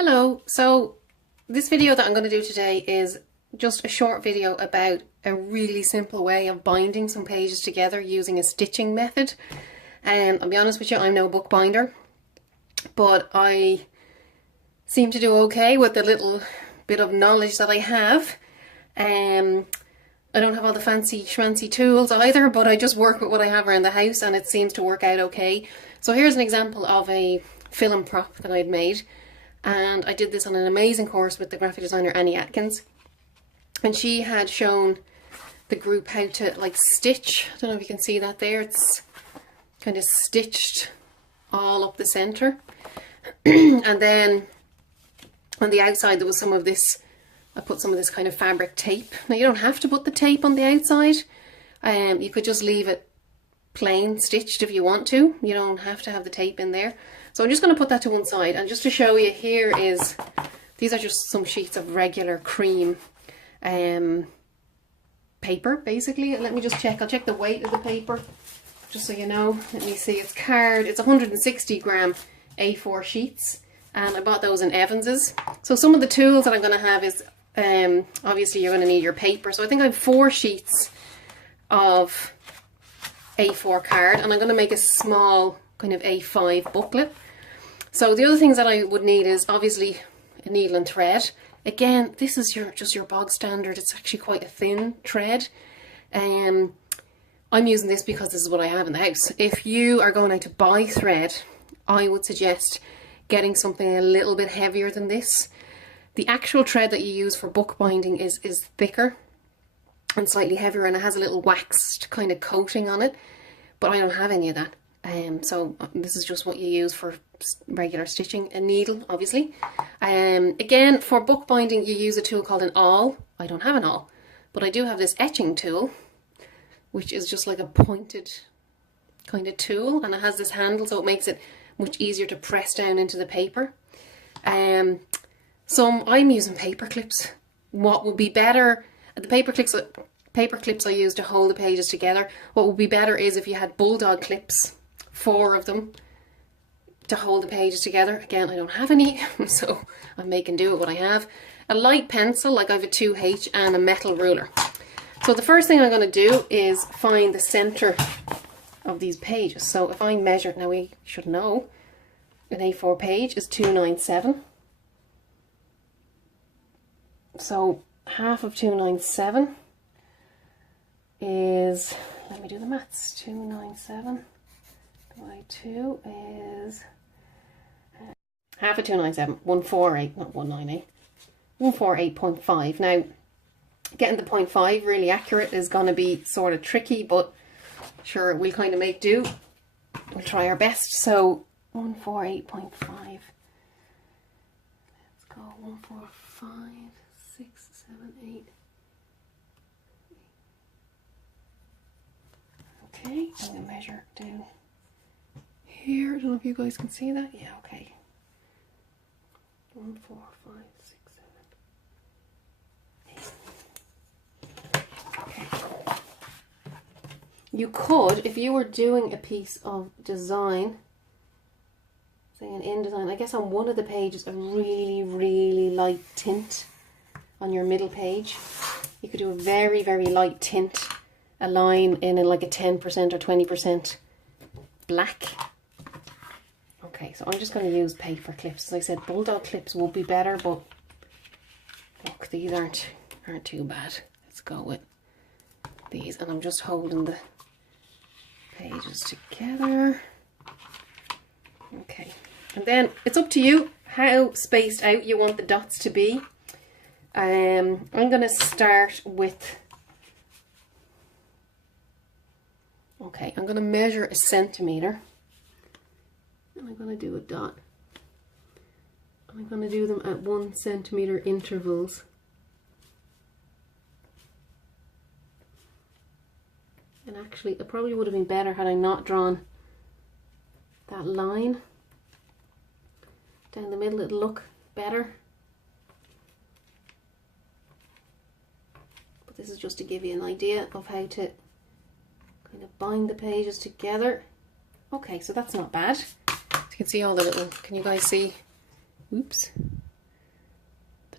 Hello, so this video that I'm going to do today is just a short video about a really simple way of binding some pages together using a stitching method. And I'll be honest with you, I'm no bookbinder, but I seem to do okay with the little bit of knowledge that I have. I don't have all the fancy schmancy tools either, but I just work with what I have around the house and it seems to work out okay. So here's an example of a film prop that I'd made. And I did this on an amazing course with the graphic designer Annie Atkins, and she had shown the group how to stitch. I don't know if you can see that there, it's kind of stitched all up the center. And then on the outside there was some of this, I put some of this kind of fabric tape. Now you don't have to put the tape on the outside, you could just leave it plain stitched if you want to. You don't have to have the tape in there. So I'm just going to put that to one side, and just to show you, here is, these are just some sheets of regular cream paper basically. Let me just check, I'll check the weight of the paper just so you know. Let me see, it's card, it's 160 gram A4 sheets, and I bought those in Evans's. So some of the tools that I'm going to have is, obviously you're going to need your paper. So I think I have 4 sheets of A4 card, and I'm going to make a small kind of A5 booklet. So the other things that I would need is obviously a needle and thread. Again, this is just your bog standard. It's actually quite a thin thread. I'm using this because this is what I have in the house. If you are going out to buy thread, I would suggest getting something a little bit heavier than this. The actual thread that you use for bookbinding is thicker and slightly heavier, and it has a little waxed kind of coating on it, but I don't have any of that. So this is just what you use for regular stitching. A needle, obviously. Again, for bookbinding you use a tool called an awl. I don't have an awl, but I do have this etching tool, which is just like a pointed kind of tool, and it has this handle, so it makes it much easier to press down into the paper. So I'm using paper clips. What would be better, the paper clips I use to hold the pages together, what would be better is if you had bulldog clips, 4 of them, to hold the pages together. Again, I don't have any, so I'm making do with what I have. A light pencil, like I have a 2H, and a metal ruler. So the first thing I'm going to do is find the center of these pages. So if I measure, now we should know, an A4 page is 297. So half of 297 is, let me do the maths, 297 by 2 is half of 297, 148, not 198, 148.5. Now getting the 0.5 really accurate is going to be sort of tricky, but sure, we'll kind of make do. We'll try our best. So 148.5, let's go, 145, 6, 7, 8. Okay, I'm going to measure down here. I don't know if you guys can see that. Yeah, okay. 1, 4, 5, 6, 7, 8. Okay. You could, if you were doing a piece of design, say an InDesign, I guess on one of the pages, a really, really light tint on your middle page. You could do a very, very light tint, a line in like a 10% or 20% black. Okay, so I'm just going to use paper clips. As I said, bulldog clips would be better, but look, these aren't too bad. Let's go with these, and I'm just holding the pages together. Okay, and then it's up to you how spaced out you want the dots to be. I'm going to start with, okay, I'm going to measure a centimetre, and I'm going to do a dot. I'm going to do them at 1 centimetre intervals. And actually, it probably would have been better had I not drawn that line down the middle. It'll look better. But this is just to give you an idea of how to kind of bind the pages together. Okay, so that's not bad. You can see all the little, can you guys see? Oops.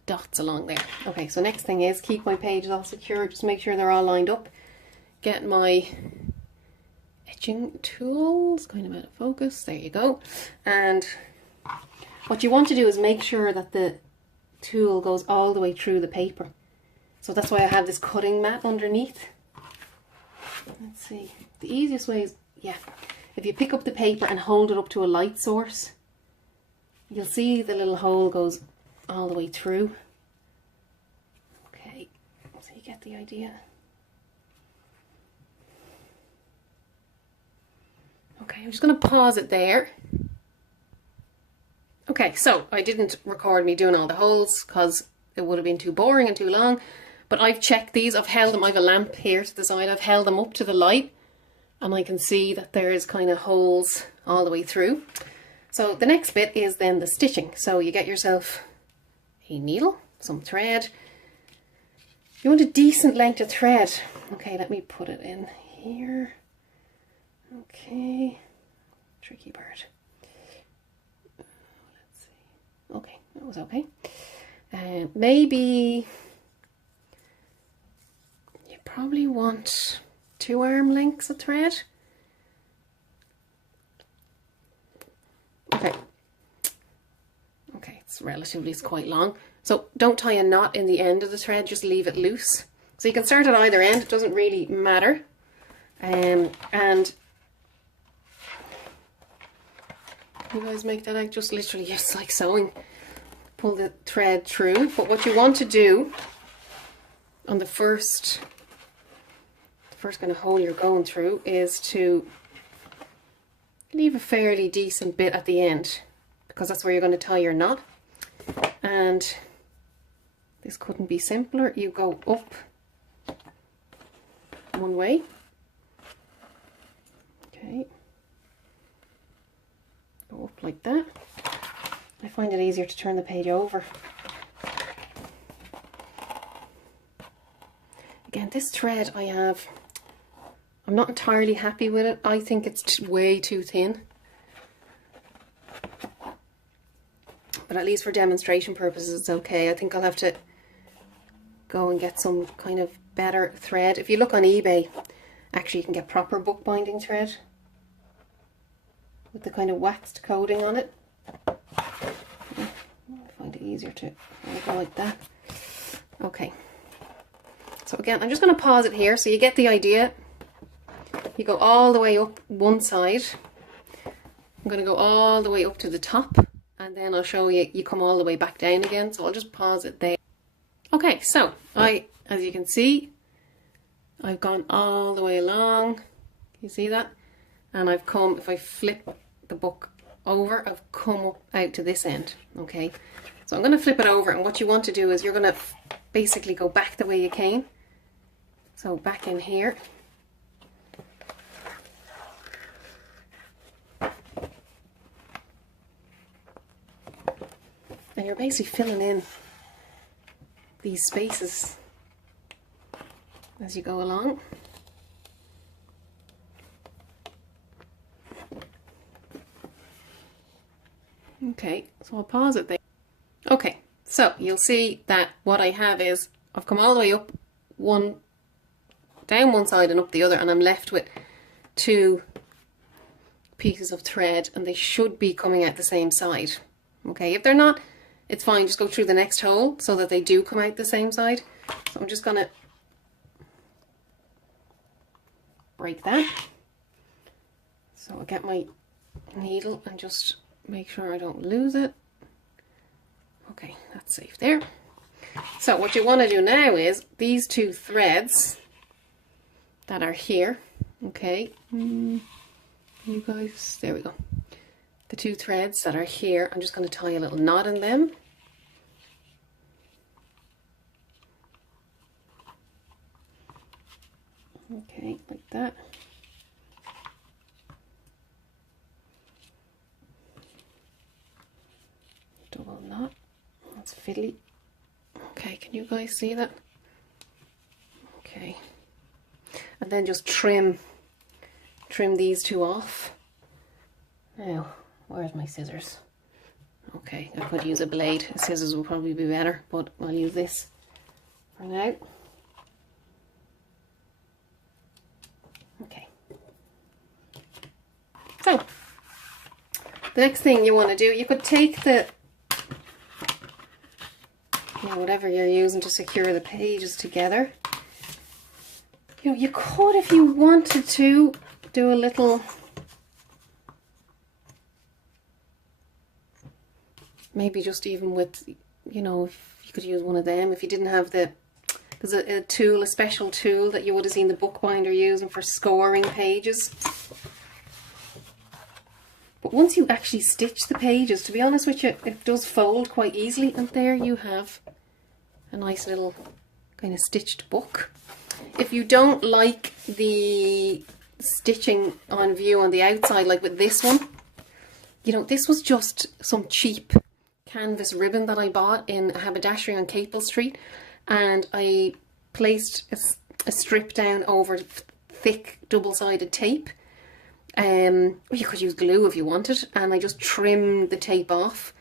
dots along there. Okay, so next thing is keep my pages all secure. Just make sure they're all lined up. Get my etching tools, kind of out of focus. There you go. And what you want to do is make sure that the tool goes all the way through the paper. So that's why I have this cutting mat underneath. Let's see. The easiest way is, yeah, if you pick up the paper and hold it up to a light source, you'll see the little hole goes all the way through. Okay, so you get the idea. Okay, I'm just going to pause it there. Okay, so I didn't record me doing all the holes because it would have been too boring and too long. But I've checked these. I've held them. I have a lamp here to the side. I've held them up to the light and I can see that there's kind of holes all the way through. So the next bit is then the stitching. So you get yourself a needle, some thread. You want a decent length of thread. Okay, let me put it in here. Okay, tricky part. Let's see. Okay, that was okay. Maybe you probably want 2 arm lengths of thread. Okay. Okay, it's quite long. So don't tie a knot in the end of the thread, just leave it loose. So you can start at either end, it doesn't really matter. And you guys make that out, just literally, it's like sewing. Pull the thread through, but what you want to do on the first kind of hole you're going through is to leave a fairly decent bit at the end, because that's where you're going to tie your knot. And this couldn't be simpler. You go up one way. Okay. Go up like that. I find it easier to turn the page over. Again, this thread I'm not entirely happy with it. I think it's way too thin. But at least for demonstration purposes, it's okay. I think I'll have to go and get some kind of better thread. If you look on eBay, actually you can get proper bookbinding thread with the kind of waxed coating on it. I find it easier to go like that. Okay. So again, I'm just going to pause it here so you get the idea. You go all the way up one side. I'm going to go all the way up to the top, and then I'll show you, you come all the way back down again. So I'll just pause it there. Okay, so as you can see, I've gone all the way along. You see that? And I've come, if I flip the book over, I've come up out to this end. Okay, so I'm going to flip it over, and what you want to do is you're going to basically go back the way you came. So back in here. And you're basically filling in these spaces as you go along. Okay, so I'll pause it there. Okay, so you'll see that what I have is I've come all the way up down one side and up the other, and I'm left with 2 pieces of thread, and they should be coming out the same side. Okay, if they're not, it's fine, just go through the next hole so that they do come out the same side. So I'm just going to break that. So I'll get my needle and just make sure I don't lose it. Okay, that's safe there. So what you want to do now is these 2 threads that are here, okay, you guys, there we go. The 2 threads that are here, I'm just going to tie a little knot in them. Okay, like that. Double knot. That's fiddly. Okay, can you guys see that? Okay. And then just trim these 2 off. Now, where's my scissors? Okay, I could use a blade. Scissors will probably be better, but I'll use this for now. Okay. So, the next thing you want to do, you could take the, whatever you're using to secure the pages together. You could, if you wanted to, do a little, maybe just even with, if you could use one of them if you didn't have there's a tool, a special tool that you would have seen the bookbinder using for scoring pages. But once you actually stitch the pages, to be honest with you, it does fold quite easily, and there you have a nice little kind of stitched book. If you don't like the stitching on view on the outside, like with this one, this was just some cheap canvas ribbon that I bought in a haberdashery on Capel Street, and I placed a strip down over thick double-sided tape. You could use glue if you wanted, and I just trimmed the tape off,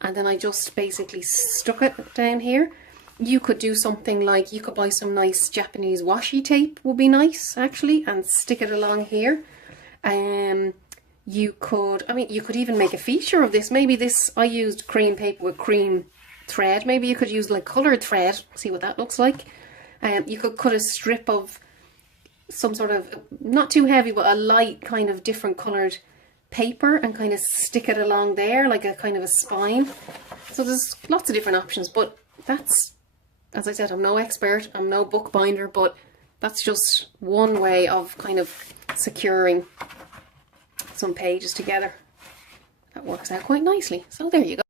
and then I just basically stuck it down here. You could do something like, you could buy some nice Japanese washi tape, would be nice actually, and stick it along here. You could even make a feature of this. Maybe this, I used cream paper with cream thread. Maybe you could use like coloured thread, see what that looks like. You could cut a strip of some sort of, not too heavy, but a light kind of different coloured paper, and kind of stick it along there like a kind of a spine. So there's lots of different options, but that's, as I said, I'm no expert, I'm no bookbinder, but that's just one way of kind of securing some pages together. That works out quite nicely. So there you go.